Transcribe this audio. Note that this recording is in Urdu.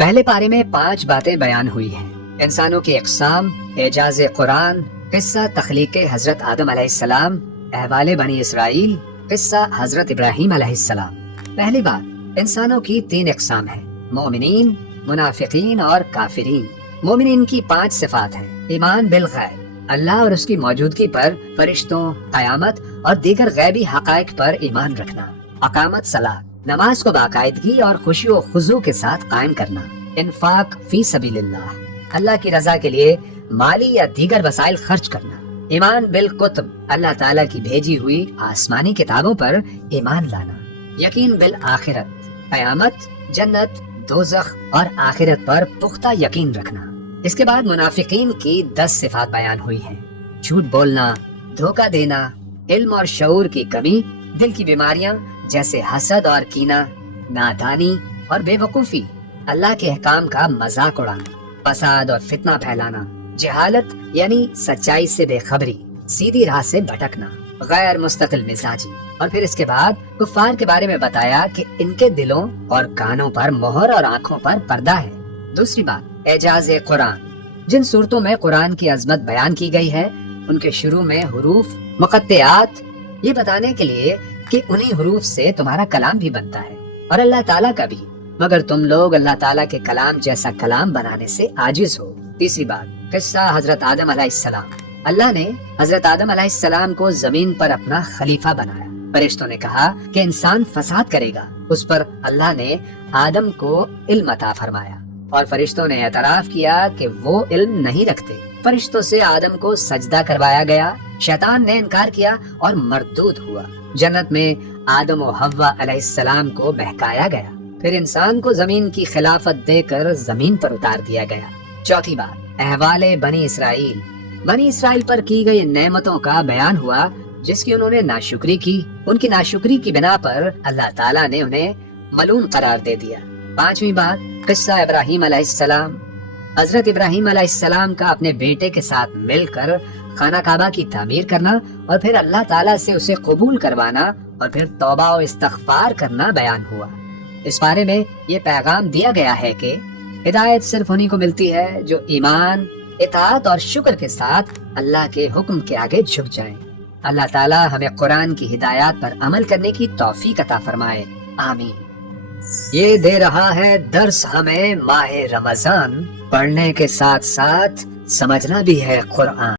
پہلے پارے میں 5 باتیں بیان ہوئی ہیں: انسانوں کی اقسام، اعجاز قرآن، قصہ تخلیق حضرت آدم علیہ السلام، احوال بنی اسرائیل، قصہ حضرت ابراہیم علیہ السلام۔ پہلی بات، انسانوں کی 3 اقسام ہیں: مومنین، منافقین اور کافرین۔ مومنین کی 5 صفات ہیں: ایمان بالغیب، اللہ اور اس کی موجودگی پر، فرشتوں، قیامت اور دیگر غیبی حقائق پر ایمان رکھنا، اقامت صلاۃ، نماز کو باقاعدگی اور خشوع و خضوع کے ساتھ قائم کرنا، انفاق فی سبیل اللہ، اللہ کی رضا کے لیے مالی یا دیگر وسائل خرچ کرنا، ایمان بالکتب، اللہ تعالیٰ کی بھیجی ہوئی آسمانی کتابوں پر ایمان لانا، یقین بالآخرت، قیامت، جنت، دوزخ اور آخرت پر پختہ یقین رکھنا۔ اس کے بعد منافقین کی 10 صفات بیان ہوئی ہیں: جھوٹ بولنا، دھوکہ دینا، علم اور شعور کی کمی، دل کی بیماریاں جیسے حسد اور کینہ، نادانی اور بے وقوفی، اللہ کے احکام کا مذاق اڑانا، فساد اور فتنہ پھیلانا، جہالت یعنی سچائی سے بے خبری، سیدھی راہ سے بھٹکنا، غیر مستقل مزاجی۔ اور پھر اس کے بعد کفار کے بارے میں بتایا کہ ان کے دلوں اور کانوں پر مہر اور آنکھوں پر پردہ ہے۔ دوسری بات، اعجاز قرآن۔ جن صورتوں میں قرآن کی عظمت بیان کی گئی ہے، ان کے شروع میں حروف مقطعات، یہ بتانے کے لیے کہ انہی حروف سے تمہارا کلام بھی بنتا ہے اور اللہ تعالیٰ کا بھی، مگر تم لوگ اللہ تعالیٰ کے کلام جیسا کلام بنانے سے عاجز ہو۔ تیسری بات، قصہ حضرت آدم علیہ السلام۔ اللہ نے حضرت آدم علیہ السلام کو زمین پر اپنا خلیفہ بنایا۔ فرشتوں نے کہا کہ انسان فساد کرے گا، اس پر اللہ نے آدم کو علم عطا فرمایا اور فرشتوں نے اعتراف کیا کہ وہ علم نہیں رکھتے۔ فرشتوں سے آدم کو سجدہ کروایا گیا، شیطان نے انکار کیا اور مردود ہوا۔ جنت میں آدم و حوا علیہ السلام کو بہکایا گیا، پھر انسان کو زمین کی خلافت دے کر زمین پر اتار دیا گیا۔ چوتھی بات، احوال بنی اسرائیل۔ بنی اسرائیل پر کی گئی نعمتوں کا بیان ہوا جس کی انہوں نے ناشکری کی۔ ان کی ناشکری کی بنا پر اللہ تعالیٰ نے انہیں ملعون قرار دے دیا۔ پانچویں بات، قصہ ابراہیم علیہ السلام۔ حضرت ابراہیم علیہ السلام کا اپنے بیٹے کے ساتھ مل کر خانہ کعبہ کی تعمیر کرنا اور پھر اللہ تعالیٰ سے اسے قبول کروانا اور پھر توبہ و استغفار کرنا بیان ہوا۔ اس بارے میں یہ پیغام دیا گیا ہے کہ ہدایت صرف انہی کو ملتی ہے جو ایمان، اطاعت اور شکر کے ساتھ اللہ کے حکم کے آگے جھک جائیں۔ اللہ تعالیٰ ہمیں قرآن کی ہدایات پر عمل کرنے کی توفیق عطا فرمائے، آمین۔ یہ دے رہا ہے درس ہمیں ماہ رمضان، پڑھنے کے ساتھ ساتھ سمجھنا بھی ہے قرآن۔